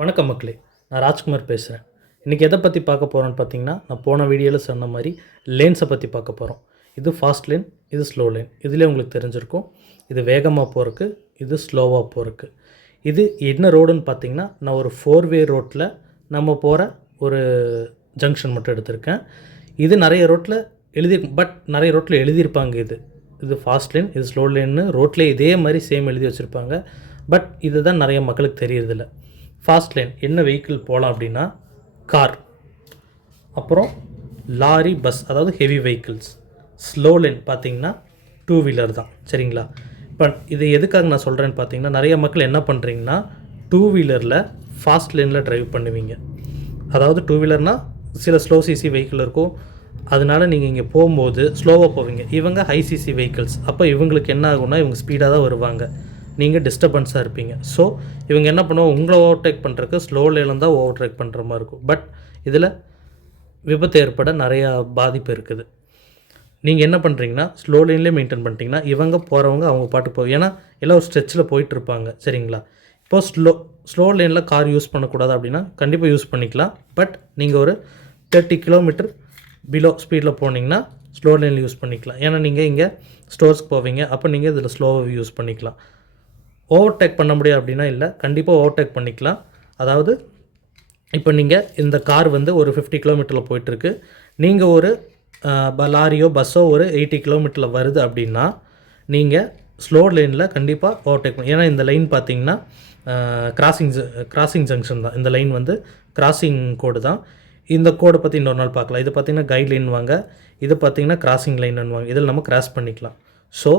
வணக்கம் மக்களே, நான் ராஜ்குமார் பேசுகிறேன். இன்றைக்கி எதை பற்றி பார்க்க போகிறோன்னு பார்த்தீங்கன்னா, நான் போன வீடியோவில் சொன்ன மாதிரி லேன்ஸை பற்றி பார்க்க போகிறோம். இது ஃபாஸ்ட் லேன், இது ஸ்லோ லேன். இதிலே உங்களுக்கு தெரிஞ்சிருக்கும், இது வேகமாக போகிறக்கு, இது ஸ்லோவாக போகிறக்கு. இது என்ன ரோடுன்னு பார்த்தீங்கன்னா, நான் ஒரு 4-வே ரோட்டில் நம்ம போகிற ஒரு ஜங்ஷன் மட்டும் எடுத்திருக்கேன். இது நிறைய ரோட்டில் நிறைய ரோட்டில் எழுதியிருப்பாங்க. இது ஃபாஸ்ட் லேன், இது ஸ்லோ லேன்னு ரோட்லேயே இதே மாதிரி சேம் எழுதி வச்சுருப்பாங்க. பட் இதுதான் நிறைய மக்களுக்கு தெரியறதில்ல. ஃபாஸ்ட் லேன் என்ன வெஹிக்கிள் போகலாம் அப்படின்னா, கார், அப்புறம் லாரி, பஸ், அதாவது ஹெவி வெஹிக்கிள்ஸ். ஸ்லோ லேன் பார்த்திங்கன்னா 2-வீலர் தான். சரிங்களா? இப்போ இது எதுக்காக நான் சொல்கிறேன்னு பார்த்தீங்கன்னா, நிறைய மக்கள் என்ன பண்ணுறீங்கன்னா, 2-வீலரில் ஃபாஸ்ட் லேனில் ட்ரைவ் பண்ணுவீங்க. அதாவது 2-வீலர்னால் சில ஸ்லோ சிசி வெஹிக்கிள் இருக்கும், அதனால் நீங்கள் இங்கே போகும்போது ஸ்லோவாக போவீங்க. இவங்க ஹை சிசி வெஹிக்கிள்ஸ், அப்போ இவங்களுக்கு என்ன ஆகும்னா, இவங்க ஸ்பீடாக தான் வருவாங்க, நீங்கள் டிஸ்டர்பன்ஸாக இருப்பீங்க. ஸோ இவங்க என்ன பண்ணுவோம், உங்களை ஓவர்டேக் பண்ணுறதுக்கு ஸ்லோ லேனில் தான் ஓவர்டேக் பண்ணுற மாதிரி இருக்கும். பட் இதில் விபத்து ஏற்பட நிறையா பாதிப்பு இருக்குது. நீங்கள் என்ன பண்ணுறீங்கன்னா, ஸ்லோ லேன்லேயே மெயின்டைன் பண்ணிட்டீங்கன்னா, இவங்க போகிறவங்க அவங்க பாட்டு போகும். ஏன்னா எல்லாம் ஒரு ஸ்ட்ரெச்சில் போயிட்டுருப்பாங்க. சரிங்களா? இப்போது ஸ்லோ லேனில் கார் யூஸ் பண்ணக்கூடாது அப்படின்னா கண்டிப்பாக யூஸ் பண்ணிக்கலாம். பட் நீங்கள் ஒரு 30 கிலோமீட்டர் பிலோ ஸ்பீடில் போனீங்கன்னா ஸ்லோ லேனில் யூஸ் பண்ணிக்கலாம். ஏன்னா நீங்கள் இங்கே ஸ்டோர்ஸ்க்கு போவீங்க, அப்போ நீங்கள் இதில் ஸ்லோவாக யூஸ் பண்ணிக்கலாம். ஓவர்டேக் பண்ண முடியும் அப்படின்னா இல்லை, கண்டிப்பாக ஓவர்டேக் பண்ணிக்கலாம். அதாவது இப்போ நீங்கள் இந்த கார் வந்து ஒரு 50 கிலோமீட்டரில் போயிட்டுருக்கு, நீங்கள் ஒரு லாரியோ பஸ்ஸோ ஒரு 80 கிலோமீட்டரில் வருது அப்படின்னா, நீங்கள் ஸ்லோ லேனில் கண்டிப்பாக ஓவர்டேக் பண்ணி. ஏன்னா இந்த லைன் பார்த்தீங்கன்னா கிராசிங் ஜங்ஷன் தான். இந்த லைன் வந்து கிராசிங் கோடு தான். இந்த கோடை பற்றி இன்னொரு நாள் பார்க்கலாம். இது பார்த்திங்கன்னா கைட்லைன் வாங்க, இது பார்த்திங்கன்னா கிராசிங் லைன் வாங்க. இதில் நம்ம கிராஸ் பண்ணிக்கலாம். ஸோ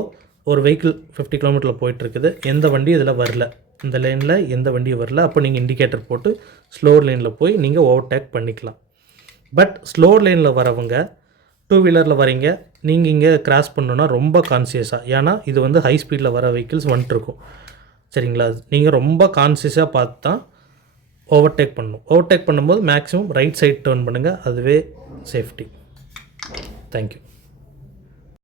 ஒரு வெஹிக்கிள் 50 கிலோமீட்டரில் போயிட்டுருக்குது, எந்த வண்டியும் இதில் வரல, இந்த லைனில் எந்த வண்டியும் வரல, அப்போ நீங்கள் இண்டிகேட்டர் போட்டு ஸ்லோ லேனில் போய் நீங்கள் ஓவர்டேக் பண்ணிக்கலாம். பட் ஸ்லோ லேனில் வரவங்க 2-வீலரில் வரீங்க, நீங்கள் இங்கே கிராஸ் பண்ணணுன்னா ரொம்ப கான்சியஸாக, ஏன்னா இது வந்து ஹை ஸ்பீடில் வர வெஹிக்கிள்ஸ் வந்துட்டுருக்கும். சரிங்களா? நீங்கள் ரொம்ப கான்சியஸாக பார்த்து தான் ஓவர்டேக் பண்ணணும். ஓவர்டேக் பண்ணும்போது மேக்ஸிமம் ரைட் சைட் டர்ன் பண்ணுங்கள், அதுவே சேஃப்டி. தேங்க்யூ.